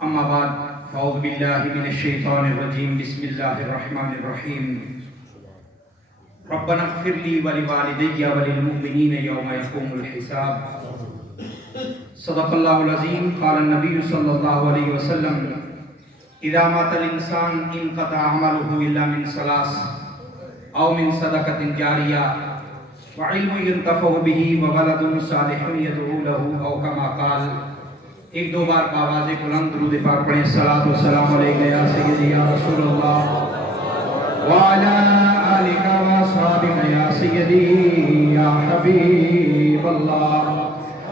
اما بعد فاعوذ باللہ من الشیطان الرجیم بسم اللہ الرحمن الرحیم ربنا اغفر لی ولوالدی وللمؤمنین یوم یقوم الحساب صدق اللہ العظیم قال النبی صلی اللہ علیہ وسلم اذا مات الانسان انقطع عمله الا من ثلاث او من صدقۃ جاریہ وعلم ينتفع به وولد صالح يدعو له او كما قال۔ ایک دو بار آواز بلند درود پاک پڑھیں، الصلاۃ والسلام علیکہ یا سیدی یا رسول اللہ وعلی آلک واصحابک یا سیدی یا حبیب اللہ،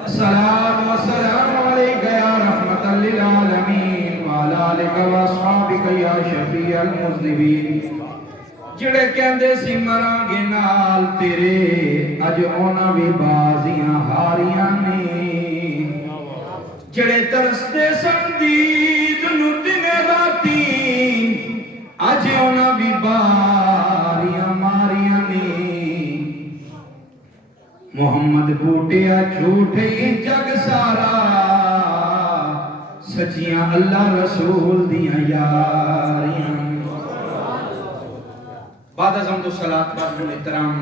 الصلاۃ والسلام علیکہ یا رحمۃ للعالمین وعلی آلک واصحابک یا شفیع المذنبین۔ جڑے کہندے سی مراں گے نال تیرے، اج اونا بھی بازیاں ہاریاں نے، جڑے ترستے سن دید نو دن راتی، اج اونا بھی باریاں ماریاں نے۔ محمد بوٹیا جھوٹے جگ سارا، سچیاں اللہ رسول دیاں یاریاں۔ بعد از حمد و صلاۃ بعد احترام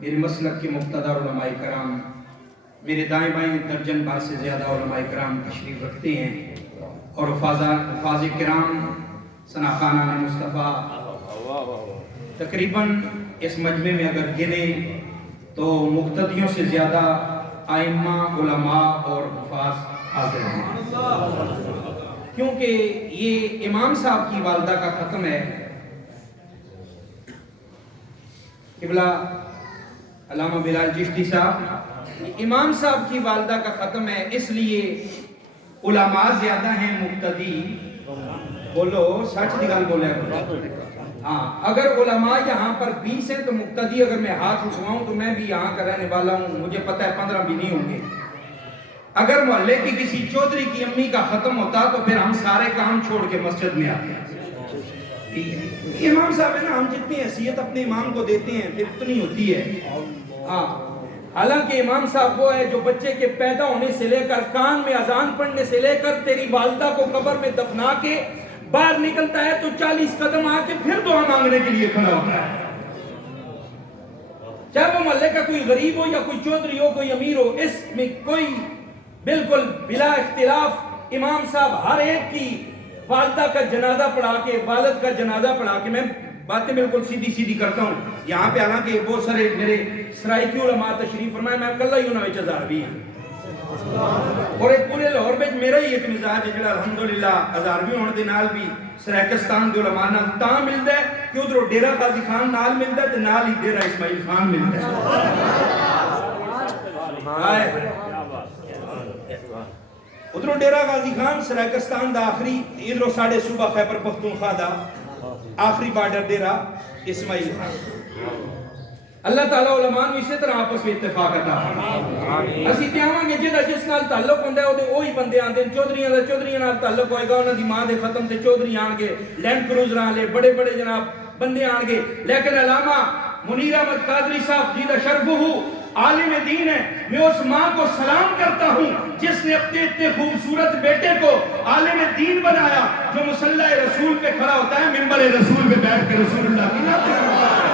میرے مسلک کے مقتدر علماء کرام، میرے دائیں بائیں درجن بار سے زیادہ علماء کرام تشریف رکھتے ہیں، اور حفاظ کرام سناخانان مصطفیٰ تقریباً اس مجمع میں اگر گنے تو مقتدیوں سے زیادہ ائمہ، علماء اور حفاظ حاضر ہیں، کیونکہ یہ امام صاحب کی والدہ کا ختم ہے۔ قبلہ علامہ بلال چشتی صاحب، امام صاحب کی والدہ کا ختم ہے، اس لیے علماء زیادہ ہیں، مقتدی بولو سچ دی گل بولے۔ ہاں، اگر علماء یہاں پر 20 ہیں تو مقتدی اگر میں ہاتھ اٹھواؤں تو میں بھی یہاں کا رہنے والا ہوں، مجھے پتہ ہے 15 بھی نہیں ہوں گے۔ اگر محلے کی کسی چودھری کی امی کا ختم ہوتا تو پھر ہم سارے کام چھوڑ کے مسجد میں آتے ہیں۔ امام صاحب ہے نا، ہم جتنی حیثیت اپنے امام کو دیتے ہیں پھر اتنی ہوتی ہے۔ ہاں، حالانکہ امام صاحب وہ ہے جو بچے کے پیدا ہونے سے لے کر کان میں اذان پڑھنے سے لے کر تیری والدہ کو قبر میں دفنا کے باہر نکلتا ہے تو 40 قدم آ کے پھر دعا مانگنے کے لیے کھڑا ہوتا ہے، چاہے وہ محلے کا کوئی غریب ہو یا کوئی چودھری ہو، کوئی امیر ہو، اس میں کوئی بالکل بلا اختلاف امام صاحب ہر ایک کی والدہ کا جنازہ پڑھا کے، والد کا جنازہ پڑھا کے، میں باتیں بالکل سیدھی سیدھی کرتا ہوں یہاں پہ، حالانکہ بہت سارے میرے سرائکی علماء تشریف فرمائے، میں کلہ ہی انہوں نے ہزار بھی ہیں، اور ایک پورے لاہور میں میرا ہی ایک مزاج ہے جڑا الحمدللہ ہزارویں ہونے دے نال بھی سرائکستان دے علماء نال تاں ملدا ہے کہ ادھروں ڈیرہ غازی خان نال ملدا ہے تے نال ہی ڈیرہ اسماعیل خان ملدا ہے۔ ادھروں ڈیرہ غازی خان سرائکستان دا آخری، ادھروں ساڑھے صوبہ خیبر پختونخوا دا آخری بارڈر ڈیرہ اسماعیل خان۔ اللہ تعالیٰ علماء نوں اسی طرح آپس میں اتفاق عطا فرمائے۔ اسی تے آواں گے جہدا جس نال تعلق ہوندا ہے او دے وہی بندے آندے، چودھریاں دا چودھریاں نال تعلق ہوئے گا، انہاں دی ماں دے ختم تے چودھری آن گے، لینڈ کروزراں والے بڑے بڑے جناب بندے آن گے، لیکن علامہ منیر احمد قادری صاحب جی دا شرف ہو عالم دین ہے، میں اس ماں کو سلام کرتا ہوں جس نے اپنے اتنے خوبصورت بیٹے کو عالم دین بنایا، جو مصلی رسول پہ کھڑا ہوتا ہے، منبر رسول پہ بیٹھ کے رسول اللہ کی نعت کرتا ہے۔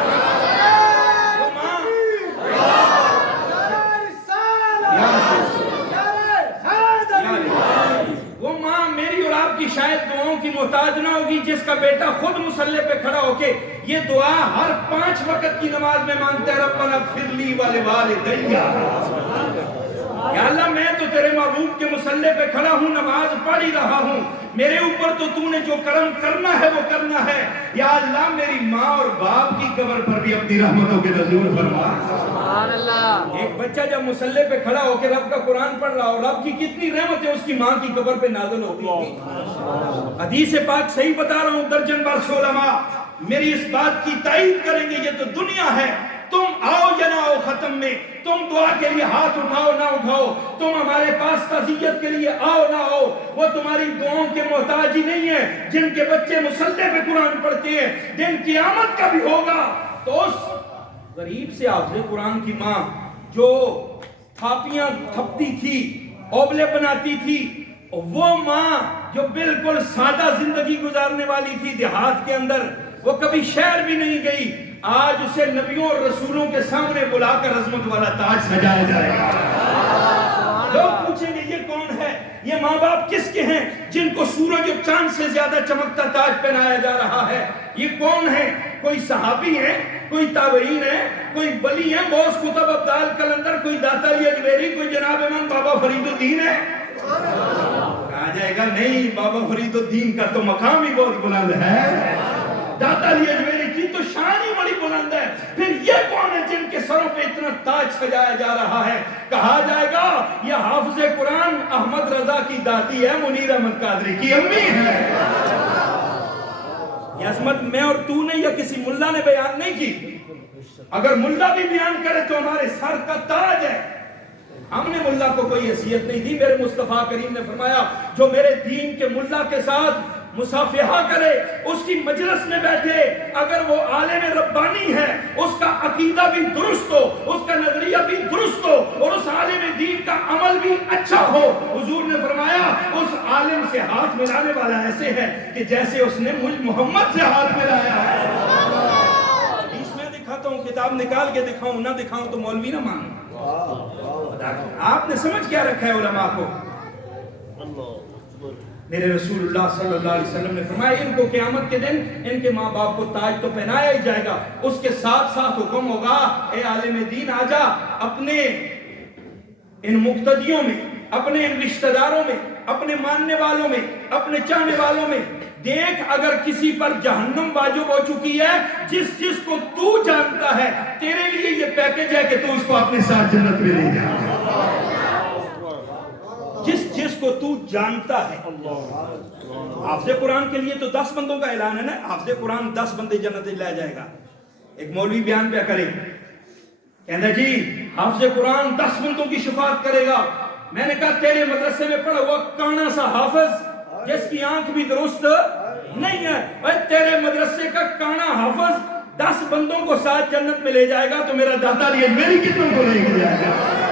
وہ ماں میری اور آپ کی شاید دعاؤں کی محتاج نہ ہوگی، جس کا بیٹا خود مصلی پہ کھڑا ہو کے یہ دعا ہر 5 وقت کی نماز میں مانگتا ہے، ربنا اغفر لی ولوالدی، یا اللہ میں تو تیرے محبوب کے مصلی پہ کھڑا ہوں، نماز پڑھ ہی رہا ہوں، میرے اوپر تو نے جو کرم کرنا ہے وہ کرنا ہے، یا اللہ میری ماں اور باپ کی قبر پر بھی اپنی رحمتوں کے نزول فرما۔ سبحان اللہ۔ ایک بچہ جب مصلی پہ کھڑا ہو کے رب کا قرآن پڑھ رہا ہو، رب کی کتنی رحمتیں اس کی ماں کی قبر پہ نازل ہوتی تھی۔ حدیث پاک صحیح بتا رہا ہوں، درجن بار سے علماء میری اس بات کی تائید کریں گے، یہ تو دنیا ہے، تم آؤ یا نہ آؤ ختم میں، تم دعا کے لیے ہاتھ اٹھاؤ نہ اٹھاؤ، تم ہمارے پاس تعزیت کے لیے آؤ نہ آؤ، وہ تمہاری دعاؤں کے محتاج ہی نہیں ہیں۔ جن کے بچے مصلی پہ قرآن پڑھتے ہیں، دن قیامت کا بھی ہوگا تو اس غریب سے حافظ قرآن کی ماں جو تھاپیاں تھپتی تھی، اوبلے بناتی تھی، وہ ماں جو بالکل سادہ زندگی گزارنے والی تھی دیہات کے اندر، وہ کبھی شہر بھی نہیں گئی، آج اسے نبیوں اور رسولوں کے سامنے بلا کر عظمت والا تاج سجایا جائے گا۔ لوگ پوچھیں گے یہ کون ہے؟ یہ ماں باپ کس کے ہیں جن کو سورج اور چاند سے زیادہ چمکتا تاج پہنایا جا رہا ہے؟ یہ کون ہے؟ کوئی صحابی ہے، کوئی تابعین ہے، کوئی ولی ہے، غوث قطب ابدال قلندر، کوئی داتا علی اجمیری، کوئی جناب امام بابا فرید الدین ہے؟ کہا جائے گا نہیں، بابا فرید الدین کا تو مقام ہی بہت بلند ہے، داتا علی اجمیری کی تو شان ہی بڑی بلند ہے، پھر یہ کون ہے جن کے سروں پہ اتنا تاج سجایا جا رہا ہے؟ کہا جائے گا یہ حافظ قرآن احمد رضا کی داتی ہے، منیر احمد قادری کی امی ہے۔ یہ عظمت میں اور تو نے یا کسی ملا نے بیان نہیں کی، اگر ملا بھی بیان کرے تو ہمارے سر کا تاج ہے۔ ہم نے ملا کو کوئی حیثیت نہیں دی، میرے مصطفیٰ کریم نے فرمایا جو میرے دین کے ملا کے ساتھ مصافحہ کرے، اس کی مجلس میں بیٹھے، اگر وہ عالم ربانی ہے، اس کا عقیدہ بھی درست ہو، اس کا نظریہ بھی درست ہو، اور اس عالم دین کا عمل بھی اچھا ہو، حضور نے فرمایا اس عالم سے ہاتھ ملانے والا ایسے ہے کہ جیسے اس نے مجھ محمد سے ہاتھ ملایا ہے۔ اس میں دکھاتا ہوں، کتاب نکال کے دکھاؤں نہ دکھاؤں تو مولوی نہ مانو۔ آپ نے سمجھ کیا رکھا ہے علماء کو؟ میرے رسول اللہ صلی اللہ علیہ وسلم نے فرمایا ان کو قیامت کے دن ان کے ماں باپ کو تاج تو پہنایا ہی جائے گا، اس کے ساتھ ساتھ حکم ہوگا اے عالم دین آجا اپنے ان مقتدیوں میں، اپنے ان رشتہ داروں میں، اپنے ماننے والوں میں، اپنے چاہنے والوں میں دیکھ اگر کسی پر جہنم واجب ہو چکی ہے، جس کو تو جانتا ہے، تیرے لیے یہ پیکج ہے کہ تو اس کو اپنے ساتھ جنت میں لے جا۔ جس کو تو جانتا ہے۔ حافظ قرآن کے لیے تو 10 بندوں کا اعلان ہے نا، حافظ قرآن 10 بندے جنت لے جائے گا۔ ایک مولوی بیان پہ کرے، کہنا جی حافظ قرآن 10 بندوں کی شفاعت کرے گا۔ میں نے کہا تیرے مدرسے میں پڑھا ہوا کانا سا حافظ جس کی آنکھ بھی درست نہیں ہے، تیرے مدرسے کا کانا حافظ 10 بندوں کو ساتھ جنت میں لے جائے گا تو میرا داتا علی اجمیری کتنوں کو لے کے جائے گا؟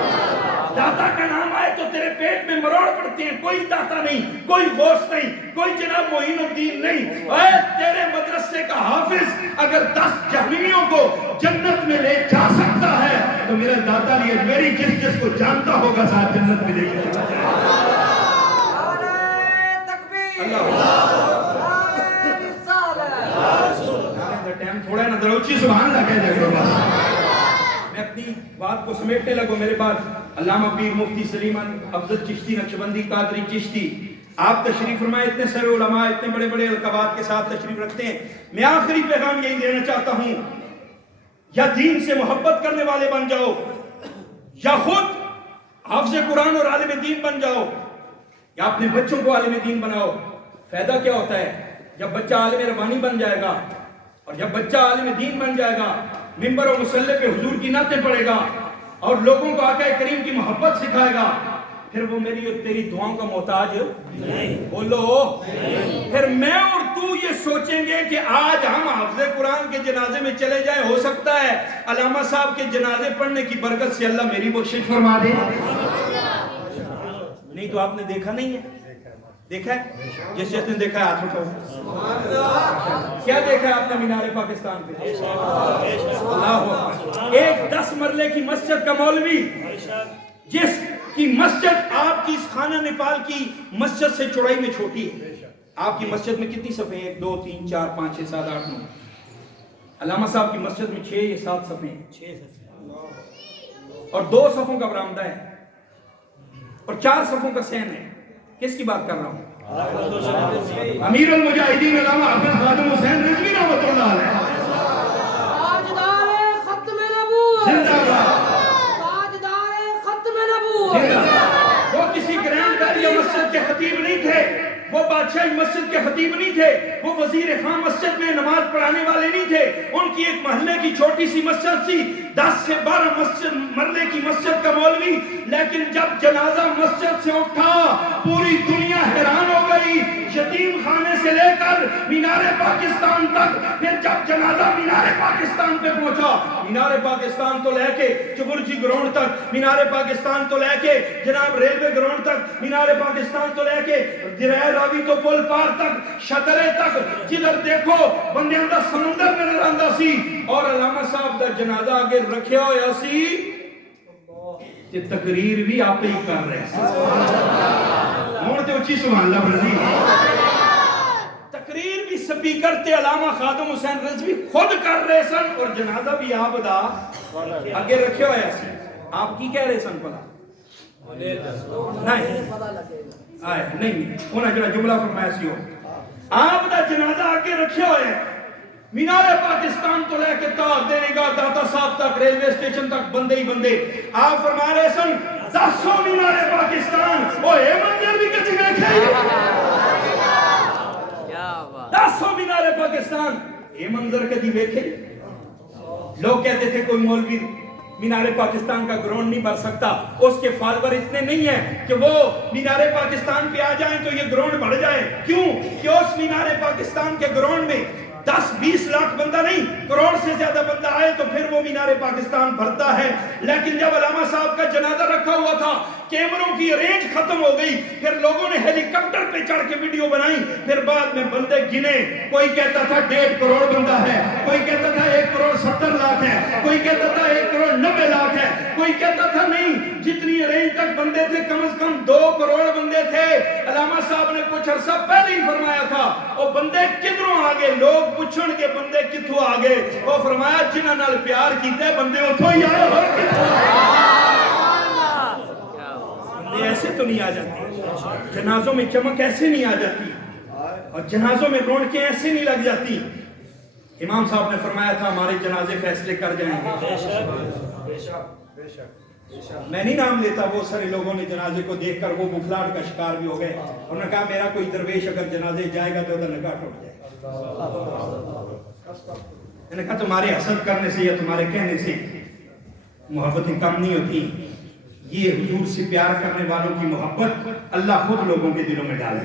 داتا کا نام آئے تو تیرے پیٹ میں مروڑ پڑتے ہیں، کوئی داتا نہیں، کوئی غوث نہیں، کوئی جناب معین الدین نہیں۔ اے تیرے مدرسے کا حافظ اگر 10 جہنمیوں کو جنت میں لے جا سکتا ہے تو میرا داتا علی اجمیری جس کو جانتا ہوگا ساتھ جنت میں لے کے چلا جائے گا۔ ٹائم تھوڑا ہے نا، دروچی سبحان اللہ کہہ جائے گا۔ میں اپنی بات کو سمیٹنے لگوں، میرے بعد علامہ پیر مفتی سلیم افضل چشتی نقشبندی قادری چشتی آپ تشریف فرمائے، اتنے سارے علماء اتنے بڑے بڑے القابات کے ساتھ تشریف رکھتے ہیں۔ میں آخری پیغام یہی دینا چاہتا ہوں، یا دین سے محبت کرنے والے بن جاؤ، یا خود حافظ قرآن اور عالم دین بن جاؤ، یا اپنے بچوں کو عالم دین بناؤ۔ فائدہ کیا ہوتا ہے؟ جب بچہ عالم ربانی بن جائے گا اور جب بچہ عالم دین بن جائے گا، منبر و مصلی پہ حضور کی نعتیں پڑھے گا اور لوگوں کو آقا کریم کی محبت سکھائے گا، پھر وہ میری اور تیری دعاؤں کا محتاج نہیں۔ بولو پھر میں اور تو یہ سوچیں گے کہ آج ہم حافظ قرآن کے جنازے میں چلے جائیں، ہو سکتا ہے علامہ صاحب کے جنازے پڑھنے کی برکت سے اللہ میری بخشش فرما دے۔ نہیں تو آپ نے دیکھا نہیں ہے؟ دیکھا ہے؟ جس جس نے دیکھا ہے ہاتھ اٹھاؤ۔ کیا دیکھا ہے آپ نے مینار پاکستان پہ؟ اللہ، ایک 10 مرلے کی مسجد کا مولوی جس کی مسجد آپ کی اس خانہ نیپال کی مسجد سے چوڑائی میں چھوٹی ہے۔ آپ کی مسجد میں کتنی صفیں ہیں؟ 1 2 3 4 5 6 7 8 9۔ علامہ صاحب کی مسجد میں 6 یا 7 صفیں ہیں، اور 2 صفوں کا برآمدہ ہے اور 4 صفوں کا سین ہے۔ کس کی بات کر رہا ہوں؟ امیر المجاہدین علامہ حافظ خادم حسین رضوی رحمۃ اللہ علیہ۔ تاجدار ختم نبوت، زندہ باد، تاجدار ختم نبوت۔ وہ کسی گرینڈ ویلی مسجد کے خطیب نہیں تھے، وہ بادشاہی مسجد کے خطیب نہیں تھے، وہ وزیر خان مسجد میں نماز پڑھانے والے نہیں تھے۔ ان کی ایک محلے کی چھوٹی سی مسجد تھی، 10 سے 12 مرلے کی مسجد کا مولوی، لیکن جب جنازہ مسجد سے اٹھا پوری دنیا حیران ہو گئی۔ یتیم خانے سے لے کر مینار پاکستان تک، پھر جب جنازہ مینار پاکستان پہ پہنچا، مینار پاکستان تو لے کے چبرجی گراؤنڈ تک، مینار پاکستان تو لے کے جناب ریلوے گراؤنڈ تک، مینار پاکستان تو لے کے دریا راوی تو پل پار تک، شترے تک، جدھر دیکھو بندیاں دا سمندر نظر آندا سی، اور علامہ صاحب دا جنازہ آگے رکھیا ہویا سی تے تقریر بھی آپ ہی کر رہے ہیں۔ ہوں تے اچھی سبحان اللہ بڑھنی، تقریر بھی سپیکر تے علامہ خادم حسین رضوی خود کر رہے سن، اور جنازہ بھی آپ دا آگے رکھیا ہویا سی۔ آپ کی کہہ رہے سن پلا نہیں انہیں جڑا جملہ فرمایا سی ہو، آپ دا جنازہ آگے رکھے ہوئے مینار پاکستان تو لے کے تاج نگاہ داتا صاحب تک، ریلوے اسٹیشن تک بندے ہی بندے۔ آپ فرما رہے سن 10 مینار پاکستان، وہ اے منظر بھی کچھ دیکھے، 10 مینار پاکستان اے منظر کدی دیکھے۔ لوگ کہتے تھے کوئی مولوی مینار پاکستان کا گراؤنڈ نہیں بھر سکتا، اس کے فالوور اتنے نہیں ہیں کہ وہ مینار پاکستان پہ آ جائیں تو یہ گراؤنڈ بڑھ جائے۔ کیوں کہ اس مینار پاکستان کے گراؤنڈ میں 10-20 لاکھ بندہ نہیں، کروڑ سے زیادہ بندہ آئے تو پھر وہ مینار پاکستان بھرتا ہے۔ لیکن جب علامہ صاحب کا جنازہ رکھا ہوا تھا، کیمروں کی رینج ختم ہو گئی، پھر لوگوں نے ہیلی کاپٹر پہ چڑھ کے ویڈیو بنائی، پھر بعد میں بندے گنے، کوئی کہتا تھا 1.5 کروڑ بندہ ہے، کوئی کہتا تھا 1 کروڑ 70 لاکھ ہے، کوئی کہتا تھا 1 کروڑ 90 لاکھ ہے، کوئی کہتا تھا نہیں، جتنی رینج تک بندے تھے کم از کم 2 کروڑ بندے تھے۔ علامہ صاحب نے کچھ عرصہ پہلے ہی فرمایا تھا، اور بندے کدھروں آگے، لوگ پوچھن کے بندے کتھوں آگے، وہ فرمایا جنہاں نال پیار کیتے بندے اتھوں ہی آئے ہو۔ بندے ایسے تو نہیں آ جاتی، جنازوں میں چمک ایسے نہیں آ جاتی، اور جنازوں میں رونقیں ایسے نہیں لگ جاتی۔ امام صاحب نے فرمایا تھا ہمارے جنازے فیصلے کر جائیں گے۔ میں نہیں نام لیتا، وہ سارے لوگوں نے جنازے کو دیکھ کر وہ بخلاہٹ کا شکار بھی ہو گئے۔ انہوں نے کہا میرا کوئی درویش اگر جنازے جائے گا تو ادھر نگاہ ٹوٹ جائے گا۔ میں نے کہا تمہارے حسد کرنے سے یا تمہارے کہنے سے محبتیں کم نہیں ہوتی، یہ حضور سے پیار کرنے والوں کی محبت اللہ خود لوگوں کے دلوں میں ڈالے۔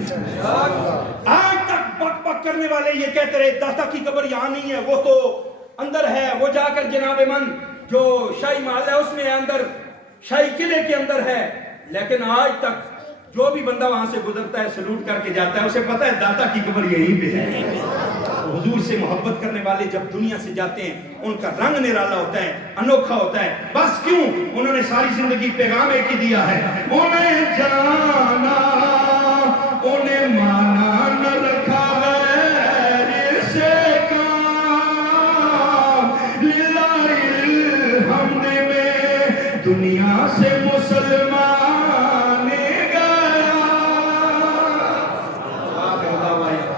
آج تک بک بک کرنے والے یہ کہتے رہے داتا کی قبر یہاں نہیں ہے، وہ تو اندر ہے، وہ جا کر جناب من جو شاہی محل ہے اس میں اندر، شاہی قلعے کے اندر ہے۔ لیکن آج تک جو بھی بندہ وہاں سے گزرتا ہے سلوٹ کر کے جاتا ہے، اسے پتہ ہے داتا کی قبر یہیں پہ ہے۔ حضور سے محبت کرنے والے جب دنیا سے جاتے ہیں ان کا رنگ نرالا ہوتا ہے، انوکھا ہوتا ہے۔ بس کیوں؟ انہوں نے ساری زندگی پیغام ایک ہی دیا ہے، انہیں جانا انہیں مانا